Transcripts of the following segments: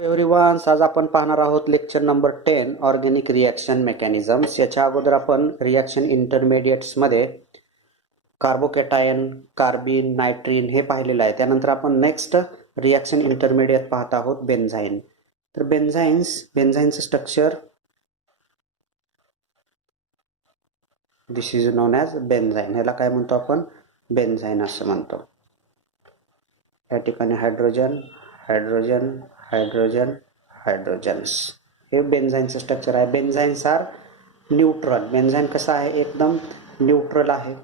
Everyone, आज आपण पाहणार आहोत lecture number 10 organic reaction mechanisms. याच्या अगोदर आपण रिॲक्शन इंटरमिडिएट्स मध्ये कार्बोकॅटायन, कार्बिन, नायट्रीन हे पाहिलेलं आहे. त्यानंतर आपण नेक्स्ट रिॲक्शन इंटरमिडिएट पाहत आहोत बेन्झाईन. तर बेन्झाईनचं structure this is known as benzyne. ह्याला काय म्हणतो आपण? बेन्झाईन असं म्हणतो. या ठिकाणी हायड्रोजन, हायड्रोजन, हायड्रोजन, हायड्रोजन्स हे बेन्झाईनचं स्ट्रक्चर आहे. Benzynes are neutral. बेन्झाईन कसं आहे? एकदम न्यूट्रल आहे.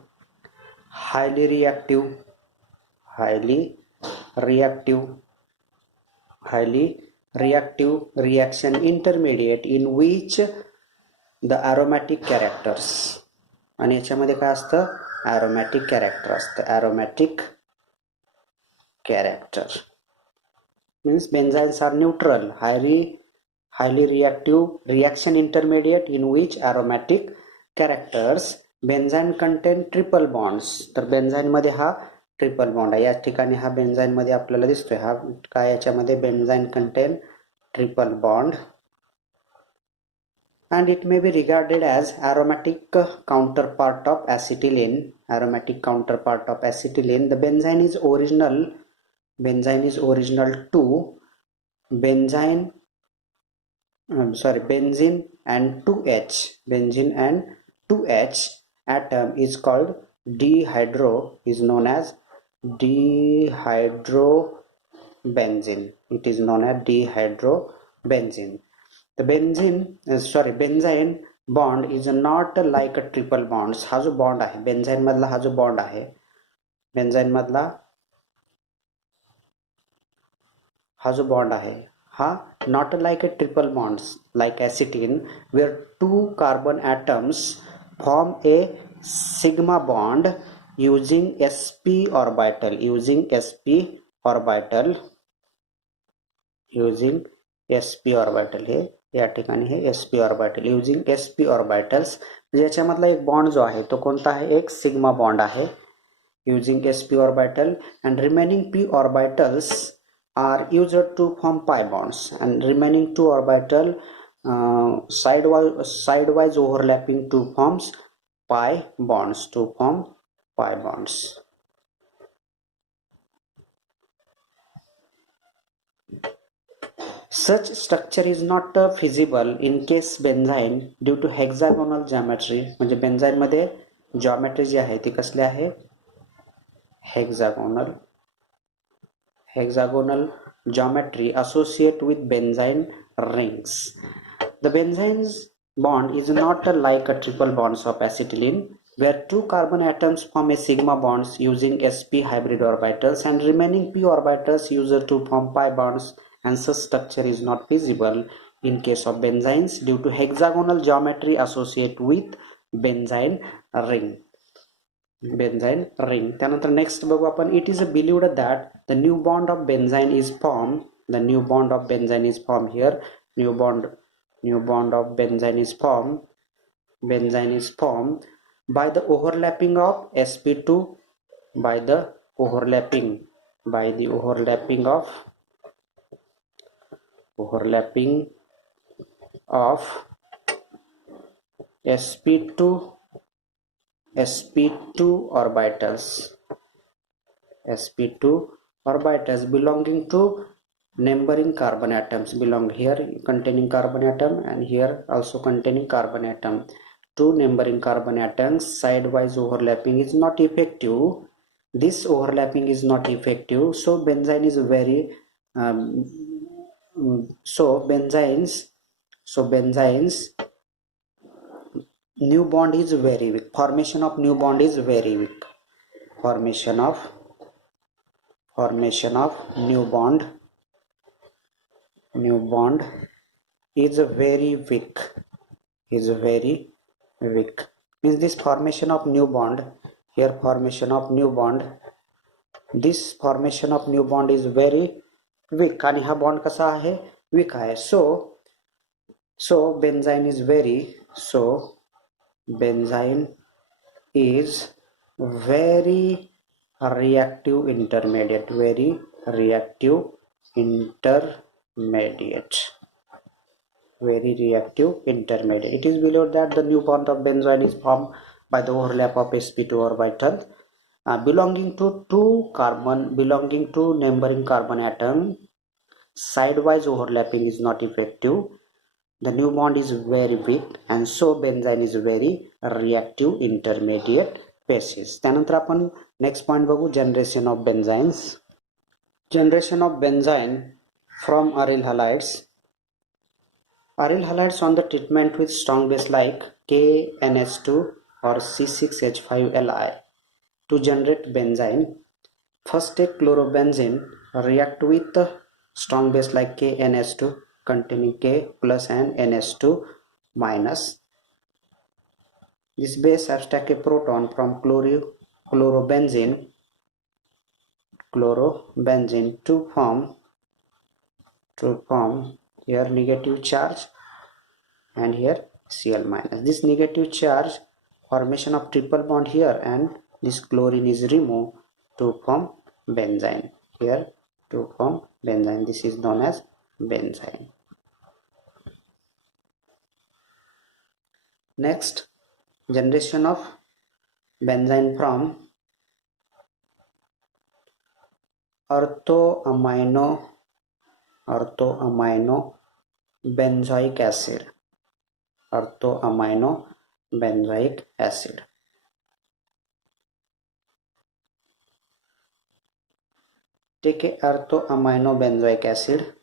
Highly reactive, highly reactive reaction intermediate in which the aromatic characters. आणि याच्यामध्ये काय असतं? ॲरोमॅटिक कॅरेक्टर असतं. Aromatic character means benzynes are neutral, highly reactive reaction intermediate in which aromatic characters. Benzyne contain triple bonds. तर benzyne मध्ये हा triple bond आहे. या ठिकाणी हा बेन्झाईन मध्ये आपल्याला दिसतोय. हा काय? याच्यामध्ये benzyne contain triple bond and it may be regarded as aromatic counterpart of acetylene. The benzene is original to benzene and 2H. Benzene and 2H atom is called is known as dihydrobenzene. It is known as dihydrobenzene. The benzene bond is not like a triple bonds. हा जो bond आहे बेन्झाईन मधला, हा जो bond आहे बेन्झाईन मधला हा जो बॉन्ड आहे हा not like a triple bonds like acetylene where two carbon atoms form a sigma bond using sp orbital. हे या ठिकाणी हे sp orbital. Using sp orbitals. याच्यामधला एक बॉन्ड जो आहे तो कोणता आहे? एक सिग्मा बॉन्ड आहे. Using sp orbital and remaining p orbitals are used to form pi bonds and remaining two orbital sidewise overlapping to form pi bonds. Such structure is not feasible in case benzene due to hexagonal geometry. म्हणजे बेन्झाईन मध्ये geometry जी आहे ती कसली आहे? hexagonal geometry associate with benzene rings. The benzene's bond is not like a triple bonds of acetylene where two carbon atoms form a sigma bonds using sp hybrid orbitals and remaining p orbitals used to form pi bonds, and such structure is not feasible in case of benzenes due to hexagonal geometry associate with benzene ring. त्यानंतर next बघू आपण. It is believed that the new bond of benzyne is form. New bond of benzyne is form by the overlapping of sp2 by the overlapping of sp2 orbitals belonging to neighboring carbon atoms. Belong here containing carbon atom and here also containing carbon atom. Two neighboring carbon atoms sidewise overlapping is not effective. This overlapping is not effective, so benzene is very benzene's new bond is very weak. Formation of new bond is very weak. Formation of new bond is very weak. Means this formation of new bond, this formation of new bond is very weak. आणि हा bond कसा आहे? Week आहे. so benzene is very reactive intermediate. intermediate, very reactive intermediate. It is below that the new bond of benzoyl is formed by the overlap of sp2 orbital belonging to neighboring carbon atom. Sidewise overlapping is not effective. The new bond is very weak, and so benzene is very reactive intermediate species. त्यानंतर आपण next point बघू, generation of benzynes. Generation of benzene from aryl halides. Aryl halides on the treatment with strong base like KNH2 or C6H5Li to generate benzene. First take chlorobenzene, react with strong base like KNH2 containing K plus and NH2 minus. This base abstract a proton from chlorobenzene to form here negative charge and here Cl minus. This negative charge formation of triple bond here, and this chlorine is removed to form benzene. Here to form benzene. This is known as benzene. Next, generation of benzene from orthoamino benzoic acid. Orthoamino benzoic acid. Take a orthoamino benzoic acid,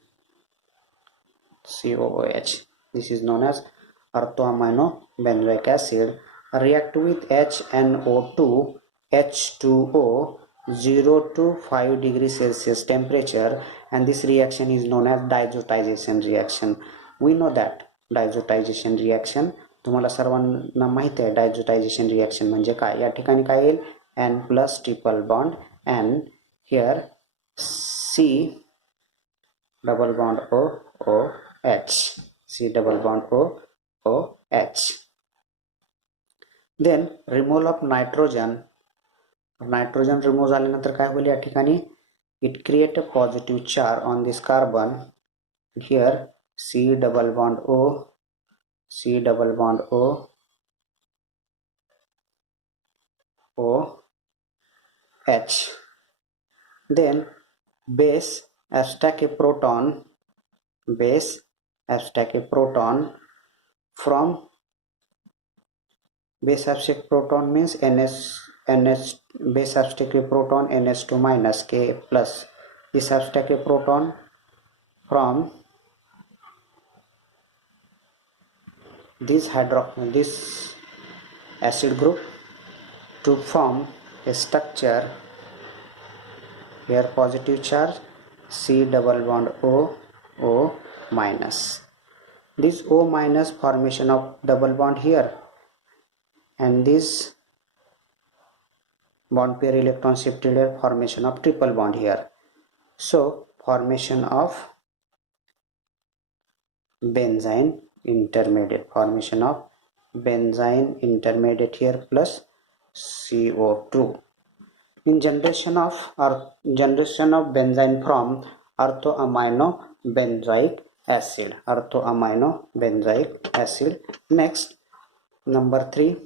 COOH. This is known as orthoamino benzoic acid. React with HNO2, H2O, 0 to 5 degrees Celsius temperature, and this reaction is known as diazotization reaction. We know that diazotization reaction, तुम्हाला सर्वांना माहिती आहे diazotization reaction म्हणजे काय. या ठिकाणी काय येईल, N plus triple bond, and here C double bond OH, C double bond OH. Then removal of nitrogen remove झाल्यानंतर काय होईल, या ठिकाणी it create a positive charge on this carbon. Here C double bond OH. Then base abstract a proton from base abstract proton means NH base abstract a proton NH2 minus K plus. This abstract a proton from this acid group to form a structure. Here positive charge C double bond O minus. This O minus formation of double bond here, and this bond pair electron shifted here, formation of triple bond here. So formation of benzene intermediate, here plus CO2. In generation of benzene from orthoamino benzoic acid. Next, number 3,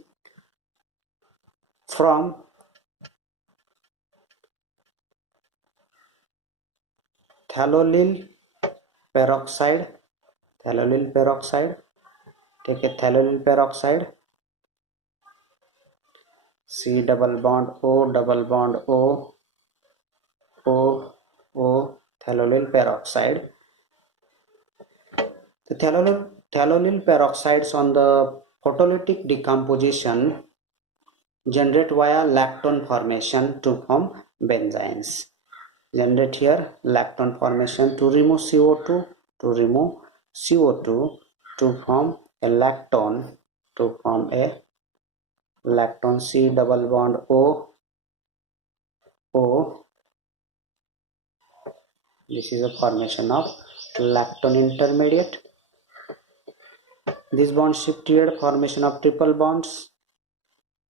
from thalonyl peroxide. Take a thalonyl peroxide, C double bond O thalonyl peroxide. The thalonyl peroxides on the photolytic decomposition generate via lactone formation to form benzenes. Generate here lactone formation to remove CO2 to form a lactone, C double bond O. This is a formation of lactone intermediate. This bond shifted here, formation of triple bonds,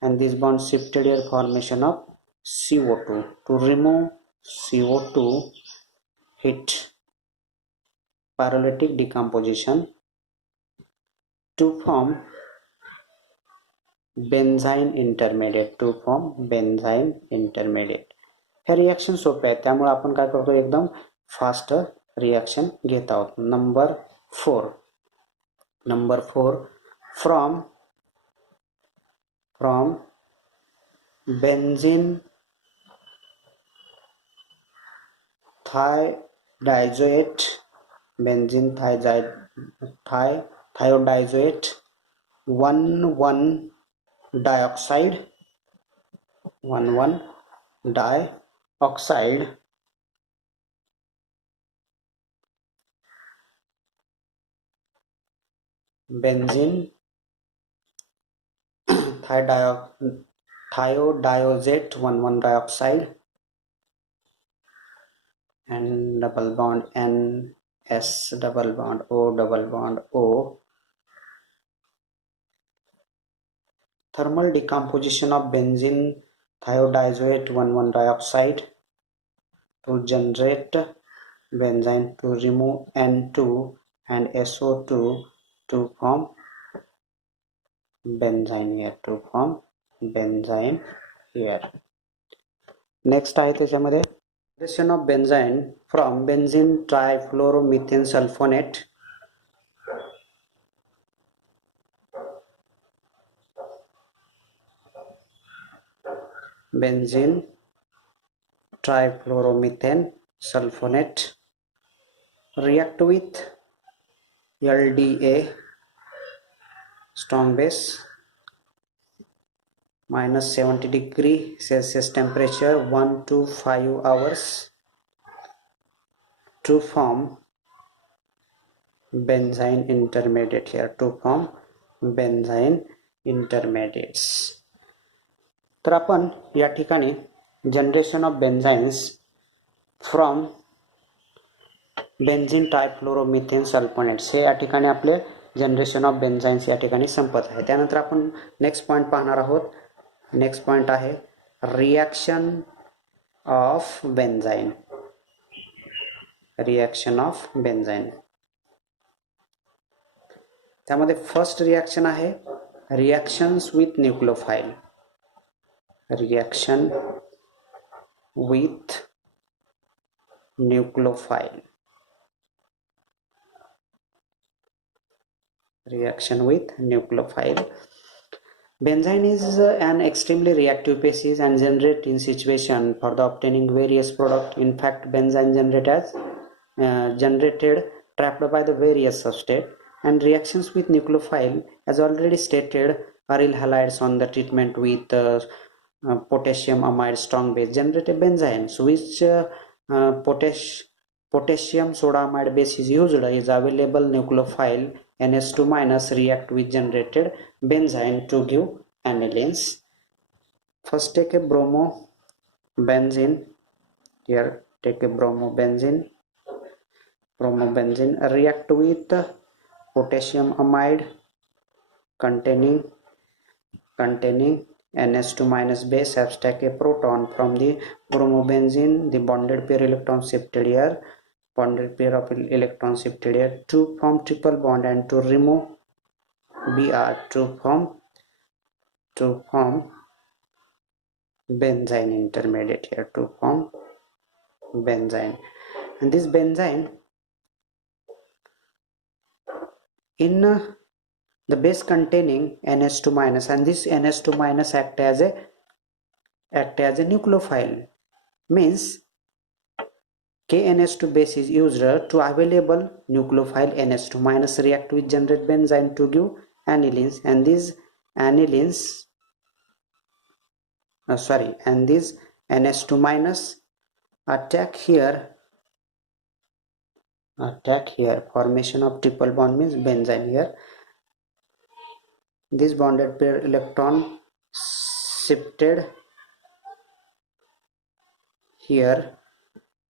and this bond shifted here, formation of CO2. To remove CO2, hit pyrolytic decomposition to form benzyne intermediate to form benzyne intermediate. हे reaction सोपे आहेत, त्यामुळे आपण काय करतो, एकदम fast reaction घेत आहोत. Number 4 from benzene thiadiazoate thiodiazoate 1,1 dioxide benzene thiodiazate 1,1 dioxide and double bond NS double bond O. Thermal decomposition of benzene thiodiazate 1,1 dioxide to generate benzene to remove N2 and SO2 to form benzene here. Next आहे त्याच्यामध्ये generation of benzene from benzene trifluoromethane sulfonate benzene trifluoromethane sulfonate react with LDA strong base minus 70 degree Celsius temperature 1 to 5 hours to form benzene intermediate here, to form benzene intermediates. तर आपण या ठिकाणी generation of benzynes from benzene trifluoromethane sulfonates हे या ठिकाणी आपले generation of बेन्झाईन्स या ठिकाणी संपत आहे. त्यानंतर आपण नेक्स्ट पॉईंट पाहणार आहोत. नेक्स्ट पॉईंट आहे रिॲक्शन ऑफ बेन्झाईन. त्यामध्ये फर्स्ट रिॲक्शन आहे reactions with nucleophile. reaction with nucleophile. Benzene is an extremely reactive species and generate in situation for the obtaining various products. In fact, benzene generated trapped by the various substrate, and reactions with nucleophile, as already stated, aryl halides on the treatment with potassium amide strong base generated benzene, which potassium soda amide base is used is available nucleophile NH2 minus react with generated benzene to give anilines. First take a bromobenzene here, take a bromobenzene react with potassium amide containing NH2 minus base, abstract a proton from the bromobenzene. The bonded pair electron shifted here, to form triple bond and to remove Br to form benzene intermediate here, to form benzene. And this benzene in the base containing NH2 minus, and this NH2 minus act as a nucleophile, means KNH2 base is used to available nucleophile NH2 minus react with generate benzene to give anilines, and these anilines and these NH2 minus attack here, formation of triple bond means benzene here. This bonded pair electron shifted here,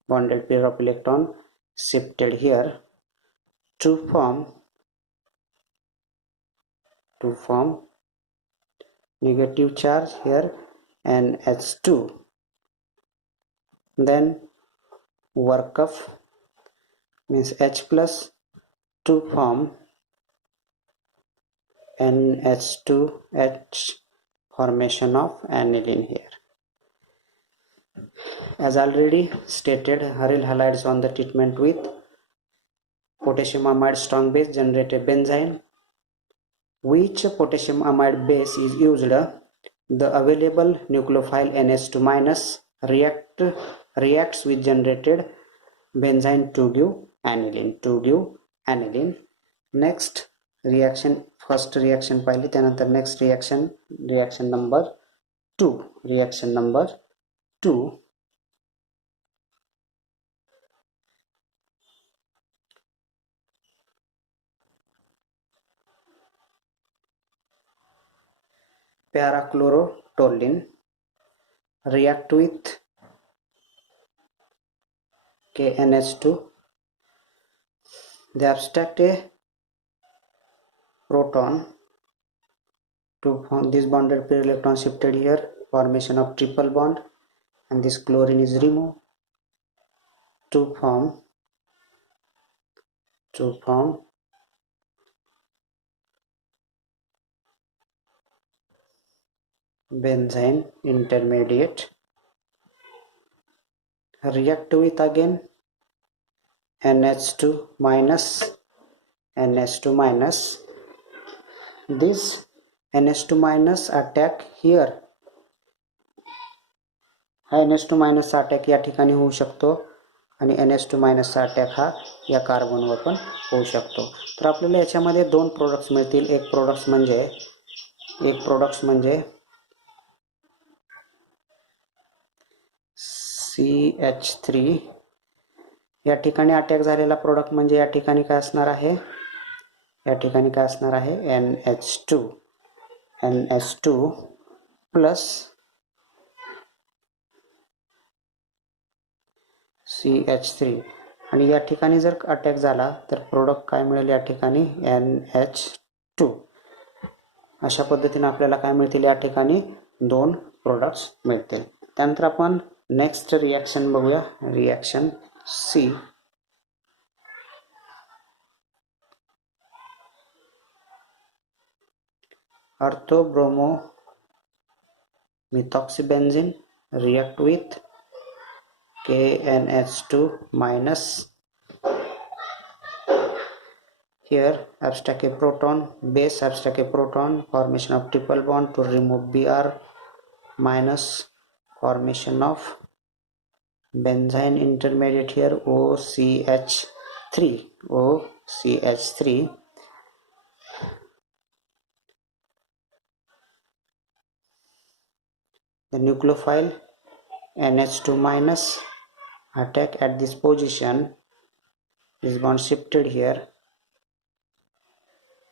bonded pair of electron shifted here to form negative charge here NH2. Then work of means H plus to form NH2H formation of aniline here. As already stated, aryl halides on the treatment with potassium amide strong base generate a benzene. Which potassium amide base is used? The available nucleophile NH2 minus reacts with generated benzene to give aniline. Next reaction, first reaction पाहिली, त्यानंतर next reaction number 2. Parachlorotoluene react with KNH2. They abstract a proton to form this bonded pair electron shifted here, formation of triple bond, and this chlorine is removed to form benzene intermediate. React with again NH2 minus. This NH2 minus attack here, हा NH2 minus attack या ठिकाणी होऊ शकतो आणि NH2 minus attack हा या कार्बनवर पण होऊ शकतो. तर आपल्याला याच्यामध्ये दोन प्रोडक्ट्स मिळतील. एक प्रोडक्ट्स म्हणजे CH3. या ठिकाणी अटॅक झालेला प्रोडक्ट म्हणजे या ठिकाणी काय असणार आहे, NH2 प्लस CH3 आणि या ठिकाणी जर अटॅक झाला तर प्रोडक्ट काय मिळेल, या ठिकाणी NH2. अशा पद्धतीने आपल्याला काय मिळतील, या ठिकाणी दोन प्रोडक्ट्स मिळतील. त्यानंतर आपण नेक्स्ट रिएक्शन बघूया, reaction C. orthobrommethoxybenzene react with KNH2 minus. Here abstract a proton, base abstract a proton, formation of triple bond to remove Br minus, formation of benzene intermediate here OCH3. The nucleophile NH2 minus attack at this position, this bond shifted here,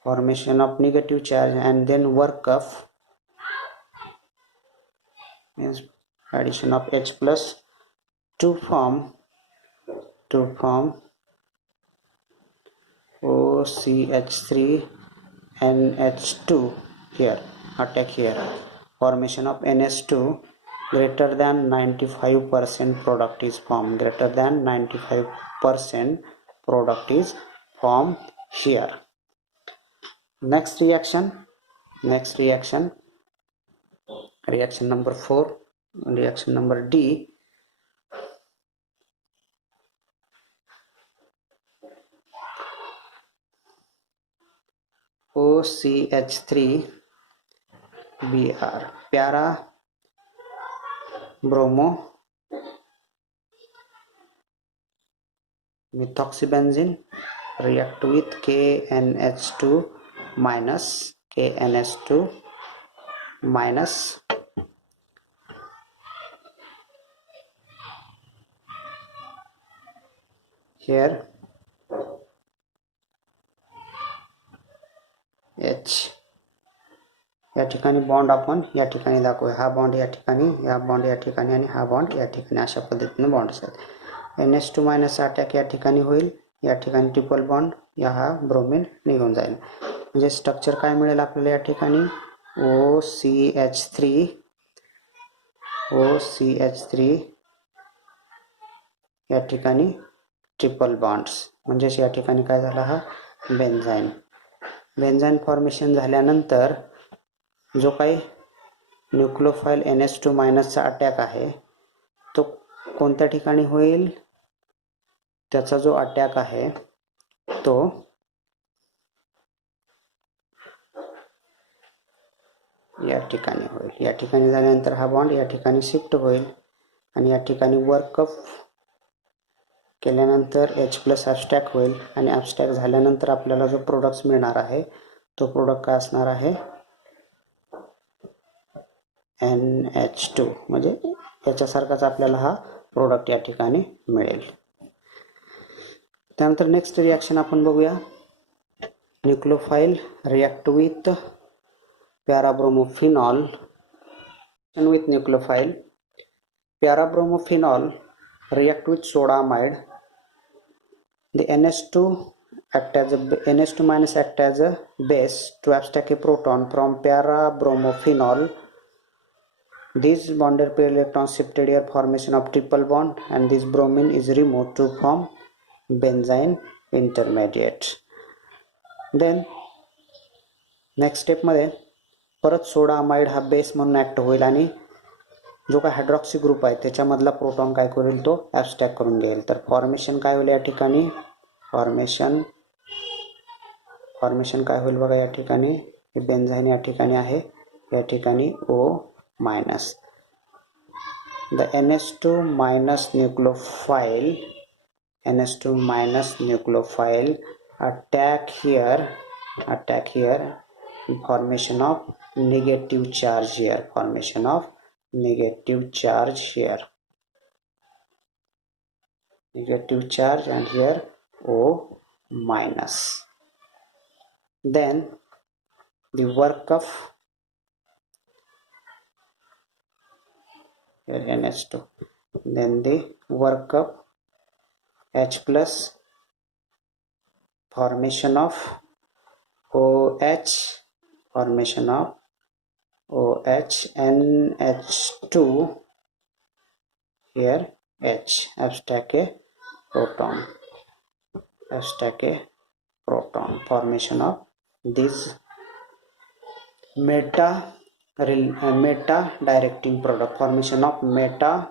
formation of negative charge and then work of means addition of H plus to form OCH3 NH2 here, attack here, formation of NH2 greater than 95% product is formed, here. Next reaction number 4, reaction number D. OCH3Br, para bromo methoxybenzene react with KNH2 minus. Here H, या ठिकाणी bond आपण या ठिकाणी दाखवूया, हा bond या ठिकाणी, हा bond या ठिकाणी आणि हा बॉन्ड या ठिकाणी, अशा पद्धतीने बॉन्ड असतात. NH2 मायनस अटॅक या ठिकाणी होईल, या ठिकाणी ट्रिपल बॉन्ड, या हा ब्रोमीन निघून जाईल. म्हणजे स्ट्रक्चर काय मिळेल आपल्याला या ठिकाणी OCH3 या ठिकाणी ट्रिपल बॉन्ड्स, म्हणजे या ठिकाणी काय झाला, हा बेन्झाईन. बेन्झाईन फॉर्मेशन झाल्यानंतर जो काही न्यूक्लियोफाईल NH2- चा अटॅक आहे तो कोणत्या ठिकाणी होईल? त्याचा जो अटॅक आहे तो या ठिकाणी होईल. या ठिकाणी झाल्यानंतर हा बॉन्ड या ठिकाणी शिफ्ट होईल आणि या ठिकाणी वर्कअप केल्यानंतर H+ ॲब्स्ट्रॅक्ट होईल आणि ॲब्स्ट्रॅक्ट झाल्यानंतर आपल्याला जो प्रोडक्ट मिळणार आहे तो प्रोडक्ट काय असणार आहे? NH2 म्हणजे याच्यासारखाच आपल्याला हा प्रोडक्ट या ठिकाणी मिळेल. त्यानंतर नेक्स्ट रिॲक्शन आपण बघूया. Nucleophile react with parabromophenol with nucleophile. Parabromophenols react with sodamide. The NH2 act as a base to abstract a proton from parabromophenol. These bonded pair electrons shifted here formation of triple bond and this bromine is removed to form benzene intermediate. Then next step मध्ये परत sodamide हा base म्हणून act होईल आणि जो काय hydroxy group आहे त्याच्यामधला प्रोटॉन काय करेल तो ॲब्स्ट्रॅक्ट करून घेईल. तर फॉर्मेशन काय होईल या ठिकाणी? फॉर्मेशन काय होईल बघा. या ठिकाणी बेन्झाईन या ठिकाणी आहे, या ठिकाणी O-. The NH2- nucleophile attack here formation of negative charge here, negative charge and here O-. Then the work of here NH2, then the work of H+ formation of OH, NH2 here H, abstract a proton, formation of this meta directing product, formation of meta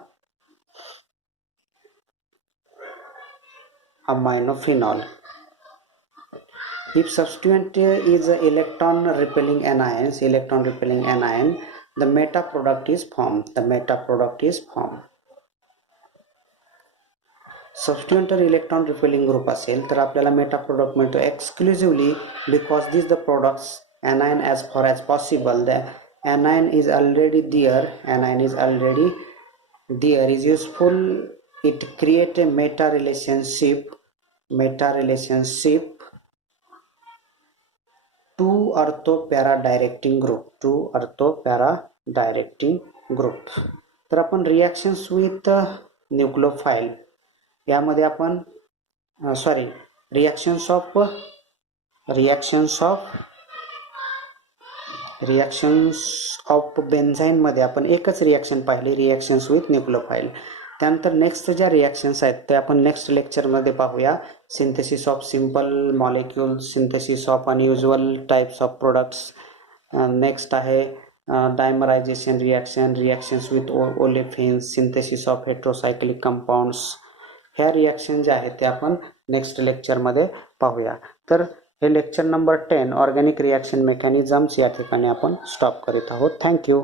aminophenol. If substituent is electron repelling anion, the meta product is formed. Substituent electron repelling group असेल तर आपल्याला Meta product मिळतो exclusively because this the products anion as far as possible. The anion is already there is useful. It create a meta relationship two ortho para directing group. तर आपण reactions with न्यूक्लियोफाईल यामध्ये आपण reactions of बेन्झाईन मध्ये आपण एकच reaction पाहिली, reactions with न्यूक्लियोफाईल. त्यानंतर next ज्या रिॲक्शन्स आहेत ते आपण नेक्स्ट लेक्चरमध्ये पाहूया. Synthesis of simple molecules, synthesis of unusual types of products. Next आहे dimerization reactions with olefins, synthesis of heterocyclic compounds. ह्या रिॲक्शन ज्या आहेत ते आपण नेक्स्ट लेक्चरमध्ये पाहूया. तर हे lecture number 10 organic reaction mechanisms या ठिकाणी आपण स्टॉप करीत आहोत. थँक्यू.